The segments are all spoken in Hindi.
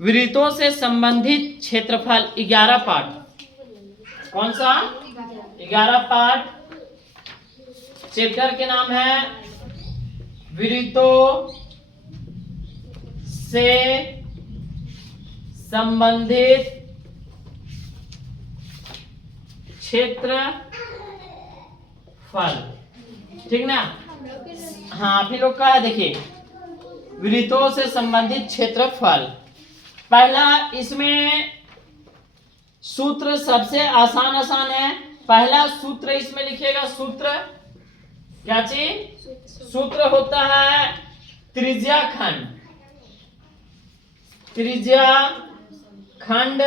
वृत्तों से संबंधित क्षेत्रफल 11 पार्ट। कौन सा? 11 पार्ट। चैप्टर के नाम है वृत्तों से संबंधित क्षेत्रफल। ठीक ना? हाँ, आप ही लोग का है। देखिए, वृत्तों से संबंधित क्षेत्रफल। पहला इसमें सूत्र सबसे आसान है। पहला सूत्र इसमें लिखिएगा। सूत्र क्या चीज? सूत्र होता है त्रिज्या खंड। त्रिज्या खंड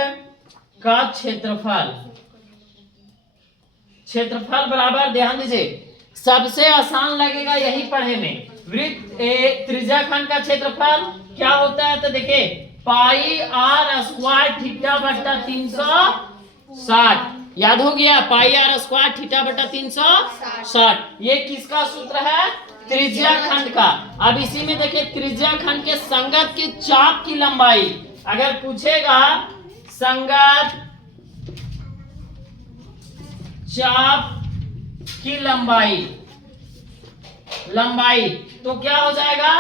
का क्षेत्रफल। क्षेत्रफल बराबर, ध्यान दीजिए, सबसे आसान लगेगा यही पढ़े में। वृत्त त्रिज्या खंड का क्षेत्रफल क्या होता है? तो देखिए, पाई आर स्क्वायर थीटा बटा 360। याद हो गया? पाई आर स्क्वायर थीटा बटा 360। ये किसका सूत्र है? त्रिज्या खंड का। अब इसी में देखिए, त्रिज्या खंड के संगत की चाप की लंबाई अगर पूछेगा, संगत चाप की लंबाई तो क्या हो जाएगा?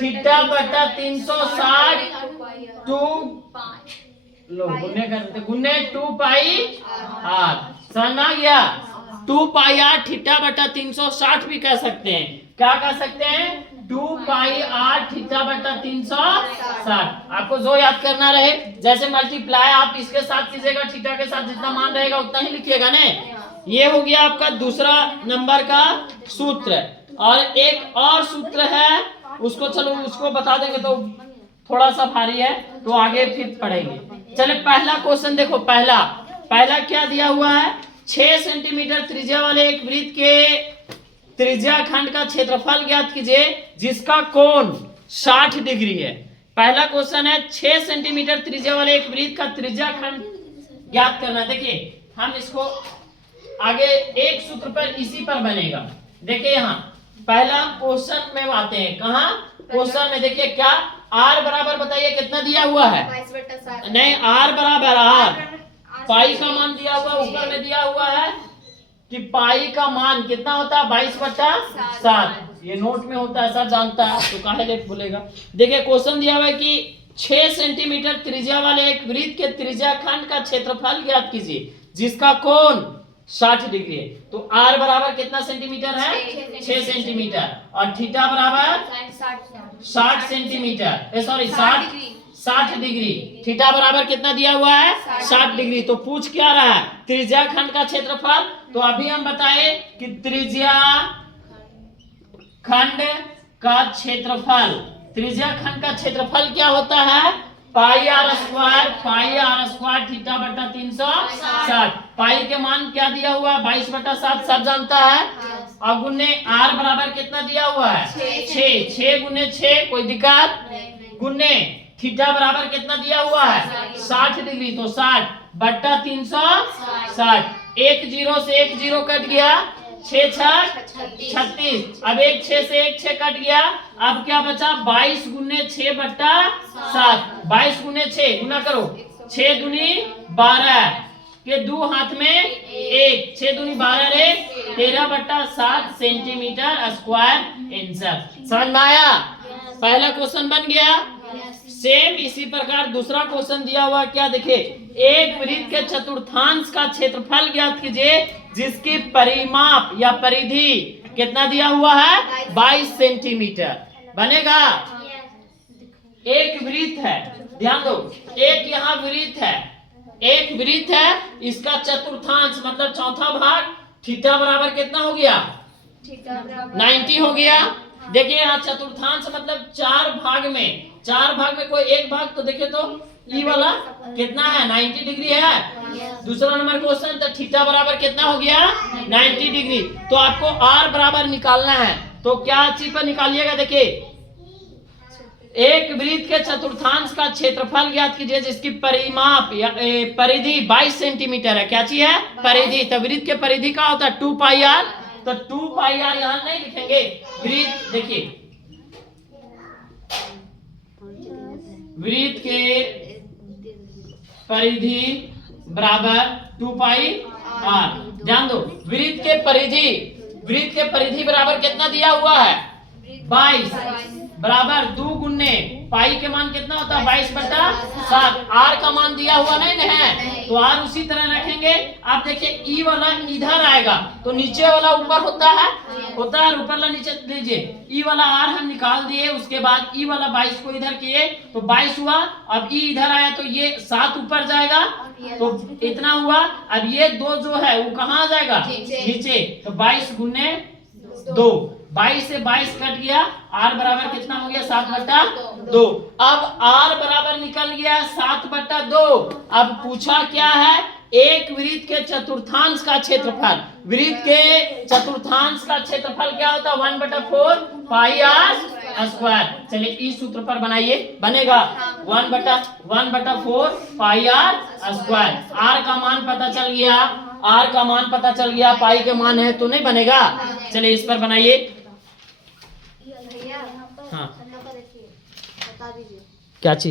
थीटा बटा 360 गुने 2 पाई आर। समझ आ गया? 2 पाई आर थीटा बटा 360 भी कह सकते हैं। क्या कह सकते हैं? 2 पाई आर थीटा बटा 360। आपको जो याद करना रहे, जैसे मल्टीप्लाई आप इसके साथ कीजिएगा, थीटा के साथ जितना मान रहेगा उतना ही लिखिएगा ना। ये हो गया आपका दूसरा नंबर का सूत्र। और एक और सूत्र है, उसको चलो उसको बता देंगे तो थोड़ा सा भारी है, तो आगे फिर पढ़ेंगे। चले, पहला क्वेश्चन देखो। पहला क्या दिया हुआ है? 6 सेंटीमीटर त्रिज्या वाले एक वृत्त के त्रिज्या खंड का क्षेत्रफल ज्ञात कीजिए जिसका कोण 60 डिग्री है। पहला क्वेश्चन है 6 सेंटीमीटर त्रिज्या वाले एक वृत्त का त्रिज्या खंड ज्ञात करना। देखिए, हम इसको आगे एक सूत्र पर इसी पर बनेगा। देखिए, यहाँ पहला क्वेश्चन में आते हैं। कहा? क्वेश्चन में देखिए क्या आर बराबर, बताइए कितना दिया हुआ है? नहीं, आर बराबर आर, पाई का मान दिया हुआ, ऊपर में दिया हुआ है कि पाई का मान कितना होता है? 22/7। ये नोट में होता है, सब जानता है, तो काहे लेट बोलेगा। देखिए, क्वेश्चन दिया हुआ है कि 6 सेंटीमीटर त्रिज्या वाले एक वृत्त के त्रिज्या खंड का क्षेत्रफल ज्ञात कीजिए जिसका कोण 60 डिग्री है। तो आर बराबर कितना सेंटीमीटर है? 6 सेंटीमीटर। और थीटा बराबर 60 सेंटीमीटर, सॉरी 60 डिग्री। थीटा बराबर कितना दिया हुआ है? 60 डिग्री। तो पूछ क्या रहा है? त्रिज्या खंड का क्षेत्रफल। तो अभी हम बताए कि त्रिज्या खंड का क्षेत्रफल, त्रिज्या खंड का क्षेत्रफल क्या होता है? पाई आर स्क्वायर थीटा बटा 360। पाई के मान क्या दिया हुआ है? 22/7, सब जानता है। और गुने आर बराबर कितना दिया हुआ है? 6 गुने 6, कोई दिक्कत? गुने थीटा बराबर कितना दिया हुआ है? 60 डिग्री। तो 60 बट्टा 360। एक जीरो से एक जीरो कट गया, 6 6 36। अब एक 6 से एक 6 कट गया। अब क्या बचा? 22 गुने 6 बट्टा 7। 22 गुने 6 गुना करो, 6 दूनी 12 के 2 हाथ में 1, 6 दूनी 12 रे 13/7 सेंटीमीटर स्क्वायर आंसर। समझ में आया? पहला क्वेश्चन बन गया। सेम इसी प्रकार दूसरा क्वेश्चन दिया हुआ क्या? देखिए, एक वृत्त के चतुर्थांश का क्षेत्रफल ज्ञात कीजिए जिसकी परिमाप या परिधि कितना दिया हुआ है? 22 सेंटीमीटर। बनेगा? एक वृत्त है, ध्यान दो, एक यहाँ वृत्त है, एक वृत्त है, इसका चतुर्थांश मतलब चौथा भाग, थीटा बराबर कितना हो गया? 90 हो गया। देखिए, यहाँ चतुर्थांश मतलब 4 भाग में कोई एक भाग, तो देखिए तो ई वाला कितना है? 90 डिग्री है। दूसरा नंबर क्वेश्चन, तो थीटा बराबर कितना हो गया? 90 डिग्री। तो आपको आर बराबर निकालना है, तो क्या चीज पर निकालिएगा? देखिए, एक वृत्त के चतुर्थांश का क्षेत्रफल ज्ञात कीजिए जिसकी परिमाप या परिधि 22 सेंटीमीटर है। क्या चीज है? परिधि। तो वृत्त के परिधि का होता है 2 पाई आर। तो 2 पाई आर यहां नहीं लिखेंगे। वृत्त, देखिए, वृत्त के परिधि बराबर 2 पाई r। ध्यान दो, वृत्त के परिधि बराबर कितना दिया हुआ है 22 बराबर 2 गुने पाई के मान कितना होता है 22/7। r का मान दिया हुआ नहीं है, तो r उसी तरह रखेंगे। आप देखिए ई वाला इधर आएगा तो नीचे वाला ऊपर होता है ऊपर वाला नीचे लीजिए। ई वाला r हम निकाल दिए, उसके बाद ई वाला 22 को इधर किए तो 22 हुआ। अब ई इधर आया तो ये 7 ऊपर जाएगा तो इतना हुआ। अब ये 2 जो है वो कहाँ आ जाएगा नीचे, तो 22 गुने 2, 22 से 22 कट गया, r बराबर कितना हो गया 7/2। अब r बराबर निकल गया 7/2। अब पूछा क्या है, एक वृत्त के चतुर्थांश का क्षेत्रफल। वृत्त के चतुर्थांश का क्षेत्रफल क्या होता है 1/4 पाई r स्क्वायर। चलिए इस सूत्र पर बनाइए, बनेगा 1/4 पाई r स्क्वायर। r का मान पता चल गया, पाई के मान है तो नहीं बनेगा। चलिए इस पर बनाइए। हाँ, क्या चीज?